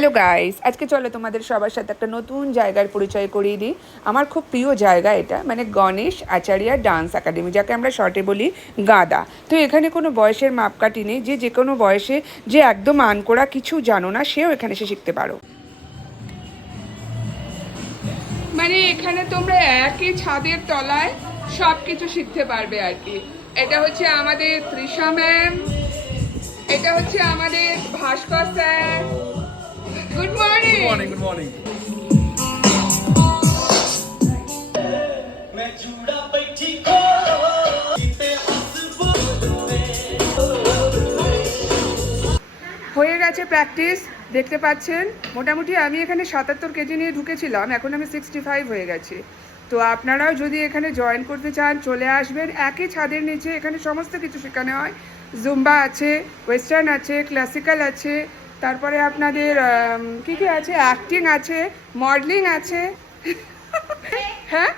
Hello guys, আজকে চলো তোমাদের সবার সাথে একটা নতুন জায়গার পরিচয় করিয়ে দিই। আমার খুব প্রিয় জায়গা এটা, মানে গণেশ আচারিয়া ডান্স একাডেমি, যাকে আমরা শর্টে বলি গাদা। তো এখানে কোনো বয়সের মাপকাঠি নেই, যে কোনো বয়সে যে একদম আনকোড়া কিছু জানো না সেও এখানে এসে শিখতে পারো। মানে এখানে তোমরা একই ছাদের তলায় সব কিছু শিখতে পারবে আর কি। এটা হচ্ছে আমাদের তৃষা ম্যাম, এটা হচ্ছে আমাদের Bhaskar sir. Good morning. Good morning, good morning. হয়ে গেছে প্র্যাকটিস, দেখতে পাচ্ছেন। মোটামুটি আমি এখানে 77 কেজি নিয়ে ঢুকেছিলাম, এখন আমি 65 হয়ে গেছি। তো আপনারাও যদি এখানে জয়েন করতে চান চলে আসবেন। একই ছাদের নিচে এখানে সমস্ত কিছু শেখানো হয়। জুম্বা আছে, ওয়েস্টার্ন আছে, ক্লাসিক্যাল আছে, তারপরে আপনাদের কী কী আছে, অ্যাক্টিং আছে, মডেলিং আছে। হ্যাঁ,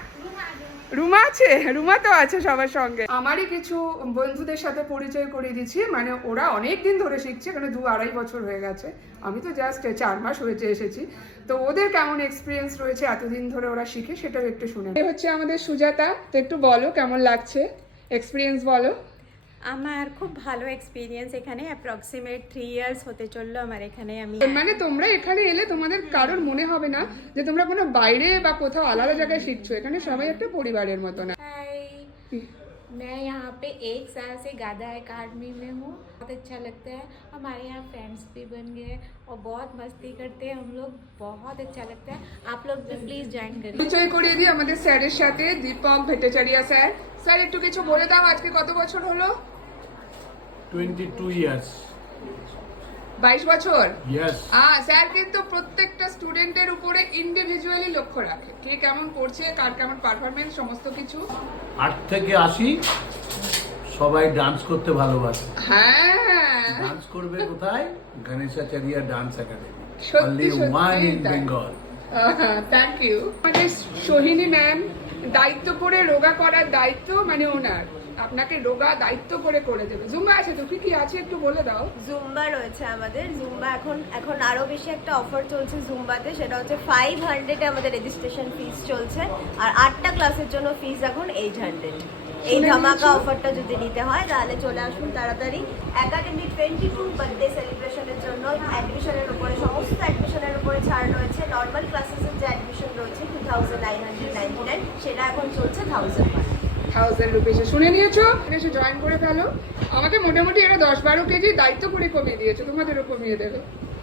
রুমা আছে, রুমা তো আছে সবার সঙ্গে। আমারই কিছু বন্ধুদের সাথে পরিচয় করিয়ে দিচ্ছি, মানে ওরা অনেক দিন ধরে শিখছে, মানে 2-2.5 বছর হয়ে গেছে। আমি তো জাস্ট 4 মাস হয়েছে এসেছি। তো ওদের কেমন এক্সপিরিয়েন্স রয়েছে এতদিন ধরে ওরা শিখে, সেটাও একটু শুনে। এই হচ্ছে আমাদের সুজাতা। তো একটু বলো কেমন লাগছে, এক্সপিরিয়েন্স বলো। আমার খুব ভালো এক্সপিরিয়েন্স এখানে, অ্যাপ্রক্সিমেট 3 ইয়ার্স হতে চললো আমার এখানে। আমি মানে তোমরা এখানে এলে তোমাদের কারোর মনে হবে না যে তোমরা কোনো বাইরে বা কোথাও আলাদা জায়গায় শিখছো। এখানে সবাই একটা পরিবারের মতো না। मैं यहाँ पे 1 साल से गादा अकादमी में हूँ। बहुत अच्छा लगता है, हमारे यहाँ फ्रेंड्स भी बन गए और बहुत मस्ती करते हैं हम लोग, बहुत अच्छा लगता है। आप लोग भी प्लीज ज्वाइन करिए। পরিচয় করিয়ে দিই আমাদের স্যারের সাথে, দীপক ভট্টাচার্য স্যার। স্যার একটু কিছু বলে দাও, আজকে কত বছর হলো? 22 years. 22 বছর। Yes. স্যার কিন্তু প্রত্যেকটা স্টুডেন্টের উপরে ইন্ডিভিজুয়ালি লক্ষ্য রাখে, কে কেমন করছে, কার কেমন পারফরমেন্স, সমস্ত কিছু। 8 থেকে 80 সবাই ডান্স করতে ভালোবাসে। হ্যাঁ, ডান্স করবে কোথায়? Ganesh Acharya dance academy. সত্যি Only one সত্যি in তাই। Bengal. Thank you. আমাদের সোহিনী ম্যাম, দায়িত্ব করে রোগা করার দায়িত্ব মানে ওনার, আপনাকে রোগা দায়িত্ব করে করে দেবে। জুম্বা আছে তো, কি কি আছে একটু বলে দাও। জুম্বা রয়েছে আমাদের। জুম্বা এখন আরো বেশি একটা অফার চলছে জুম্বাতে, সেটা হচ্ছে 500 আমাদের রেজিস্ট্রেশন ফিস চলছে, আর 8টা ক্লাসের জন্য ফিস এখন 800। এই ধামাকা অফারটা যদি নিতে হয় তাহলে চলে আসুন তাড়াতাড়ি। একাডেমি 22 বার্থডে সেলিব্রেশনের জন্য অ্যাডমিশনের উপরে, সমস্ত অ্যাডমিশনের উপরে ছাড় রয়েছে। নর্মাল ক্লাসেসের যে অ্যাডমিশন রয়েছে 2999, সেটা এখন চলছে 1000 রুপিসে। শুনে নিয়েছো, এসে জয়েন করে ফেলো। আমাকে মোটামুটি এরা 10-12 কেজি দায়িত্ব করে কমিয়ে দিয়েছে, তোমাদেরও কমিয়ে দেবে।